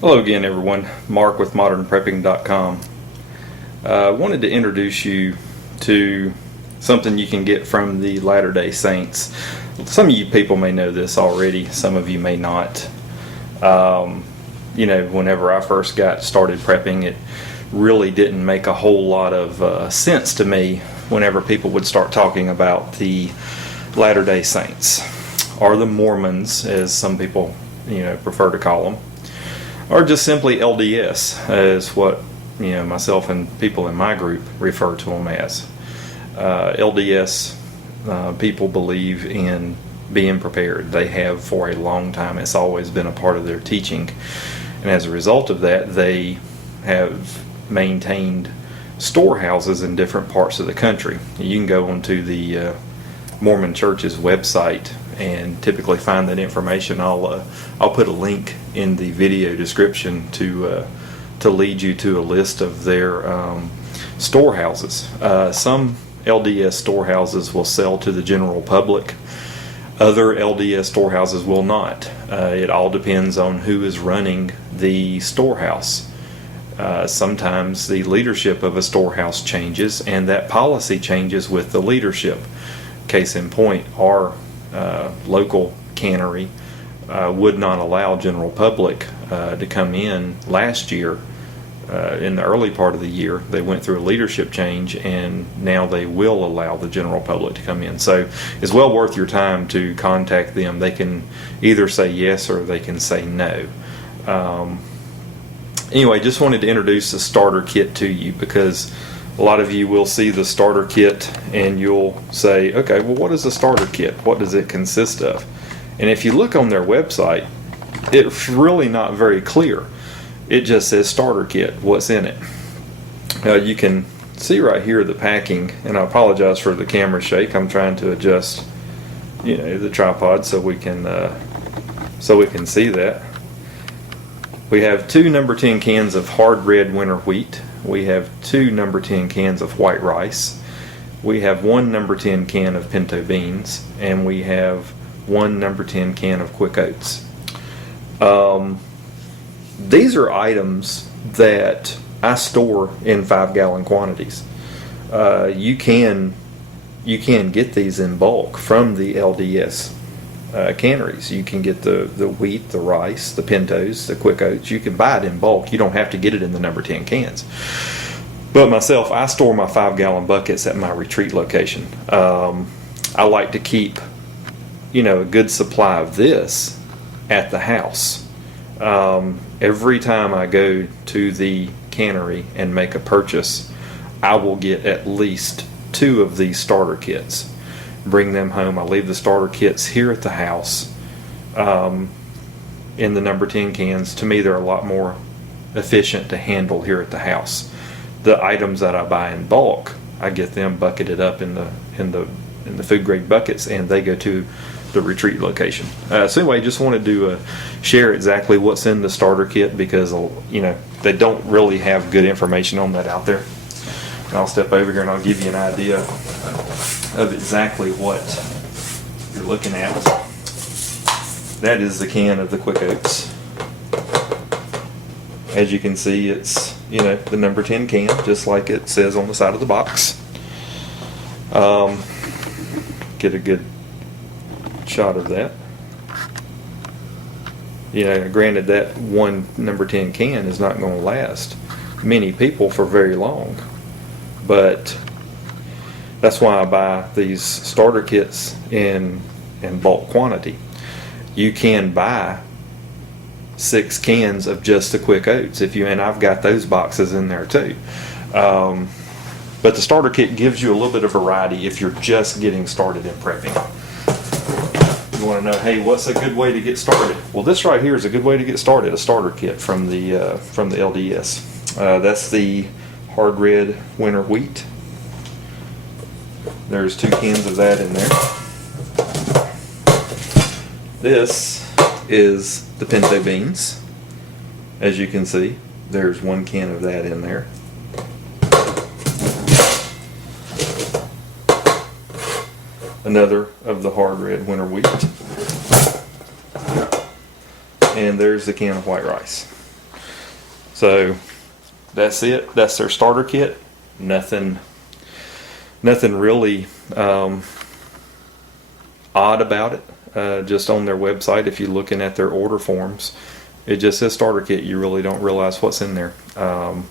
Hello again, everyone. Mark with modernprepping.com. I wanted to introduce you to something you can get from the Latter-day Saints. Some of you people may know this already, some of you may not. Whenever I first got started prepping, it really didn't make a whole lot of sense to me whenever people would start talking about the Latter-day Saints, or the Mormons, as some people prefer to call them, or just simply LDS, as what myself and people in my group refer to them as. LDS people believe in being prepared. They have for a long time. It's always been a part of their teaching, and as a result of that, they have maintained storehouses in different parts of the country. You can go onto the Mormon Church's website and typically find that information. I'll put a link in the video description to lead you to a list of their storehouses. Some LDS storehouses will sell to the general public. Other LDS storehouses will not. It all depends on who is running the storehouse. Sometimes the leadership of a storehouse changes, and that policy changes with the leadership. Case in point, our local cannery would not allow general public to come in last year. In the early part of the year, they went through a leadership change, and now they will allow the general public to come in. So it's well worth your time to contact them. They can either say yes or they can say no. Anyway, just wanted to introduce the starter kit to you, because a lot of you will see the starter kit and you'll say, okay, well, what is a starter kit? What does it consist of? And if you look on their website, it's really not very clear. It just says starter kit. What's in it? You can see right here the packing, and I apologize for the camera shake. I'm trying to adjust, the tripod so we can see that. We have 2 number 10 cans of hard red winter wheat. We have 2 number 10 cans of white rice. We have 1 number 10 can of pinto beans, and we have 1 number 10 can of quick oats. These are items that I store in 5-gallon quantities. You can get these in bulk from the LDS canneries. You can get the wheat, the rice, the pintos, the quick oats. You can buy it in bulk. You don't have to get it in the number 10 cans. But myself, I store my 5-gallon buckets at my retreat location. I like to keep a good supply of this at the house. Every time I go to the cannery and make a purchase, I will get at least 2 of these starter kits. Bring them home. I leave the starter kits here at the house in the number 10 cans. To me, they're a lot more efficient to handle here at the house. The items that I buy in bulk, I get them bucketed up in the food grade buckets, and they go to the retreat location. So anyway, just wanted to share exactly what's in the starter kit, because they don't really have good information on that out there. And I'll step over here and I'll give you an idea of exactly what you're looking at. That is the can of the quick oats. As you can see, it's the number 10 can, just like it says on the side of the box. Get a good shot of that. Granted, that one number 10 can is not going to last many people for very long, but that's why I buy these starter kits in bulk quantity. You can buy 6 cans of just the quick oats and I've got those boxes in there too. But the starter kit gives you a little bit of variety if you're just getting started in prepping. You want to know, hey, what's a good way to get started? Well, this right here is a good way to get started. A starter kit from the LDS. That's the hard red winter wheat. There's 2 cans of that in there. This is the pinto beans. As you can see, there's 1 can of that in there. Another of the hard red winter wheat. And there's the can of white rice. So that's it. That's their starter kit. Nothing really odd about it. Just on their website, if you're looking at their order forms, it just says starter kit. You really don't realize what's in there. But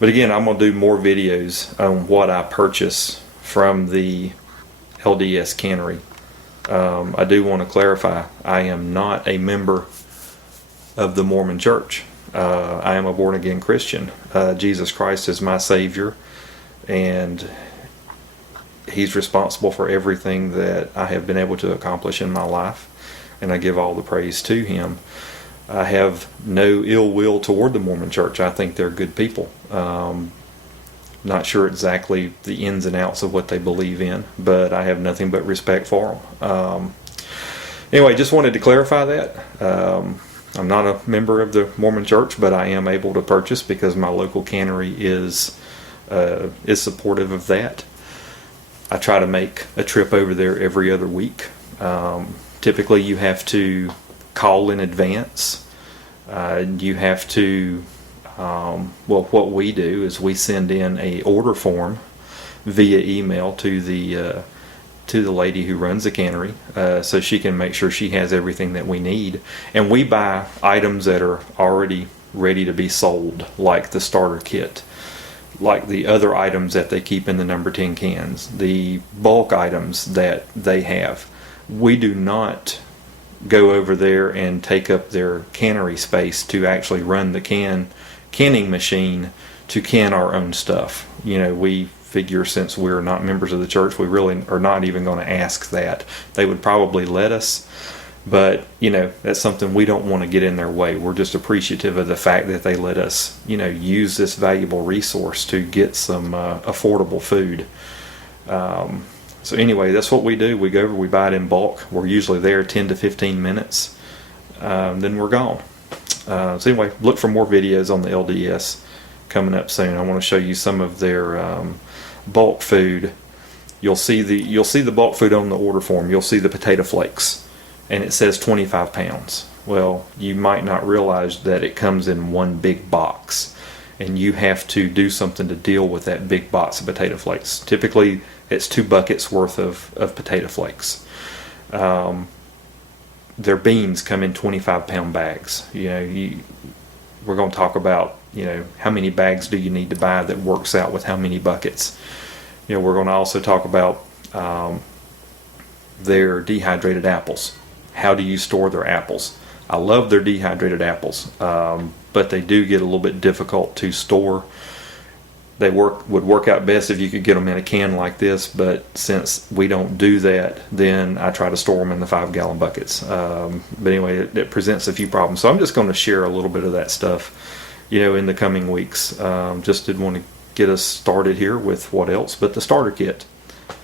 again, I'm going to do more videos on what I purchase from the LDS cannery. I do want to clarify, I am not a member of the Mormon Church. I am a born-again Christian. Jesus Christ is my Savior, and He's responsible for everything that I have been able to accomplish in my life, and I give all the praise to Him. I have no ill will toward the Mormon Church. I think they're good people. Not sure exactly the ins and outs of what they believe in, but I have nothing but respect for them. Anyway, just wanted to clarify that. I'm not a member of the Mormon Church, but I am able to purchase because my local cannery is supportive of that. I try to make a trip over there every other week. Typically, you have to call in advance. You have to, what we do is we send in a order form via email to the lady who runs the cannery, so she can make sure she has everything that we need. And we buy items that are already ready to be sold, like the starter kit, like the other items that they keep in the number 10 cans, the bulk items that they have. We do not go over there and take up their cannery space to actually run the canning machine to can our own stuff. We figure since we're not members of the church, we really are not even going to ask that. They would probably let us, but that's something we don't want to get in their way. We're just appreciative of the fact that they let us use this valuable resource to get some affordable food. So anyway, that's what we do. We go over, we buy it in bulk. We're usually there 10 to 15 minutes, then we're gone. So anyway, look for more videos on the LDS coming up soon. I want to show you some of their bulk food. You'll see the bulk food on the order form. You'll see the potato flakes, and it says 25 pounds. Well, you might not realize that it comes in one big box, and you have to do something to deal with that big box of potato flakes. Typically, it's 2 buckets worth of potato flakes. Their beans come in 25-pound bags. We're going to talk about how many bags do you need to buy that works out with how many buckets. We're going to also talk about their dehydrated apples. How do you store their apples? I love their dehydrated apples, but they do get a little bit difficult to store. They would work out best if you could get them in a can like this, but since we don't do that, then I try to store them in the 5-gallon buckets. But anyway, it presents a few problems. So I'm just going to share a little bit of that stuff, in the coming weeks. Just did want to get us started here with what else but the starter kit.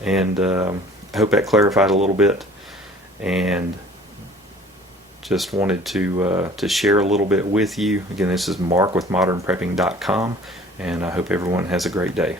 And I hope that clarified a little bit. And just wanted to share a little bit with you. Again, this is Mark with modernprepping.com. And I hope everyone has a great day.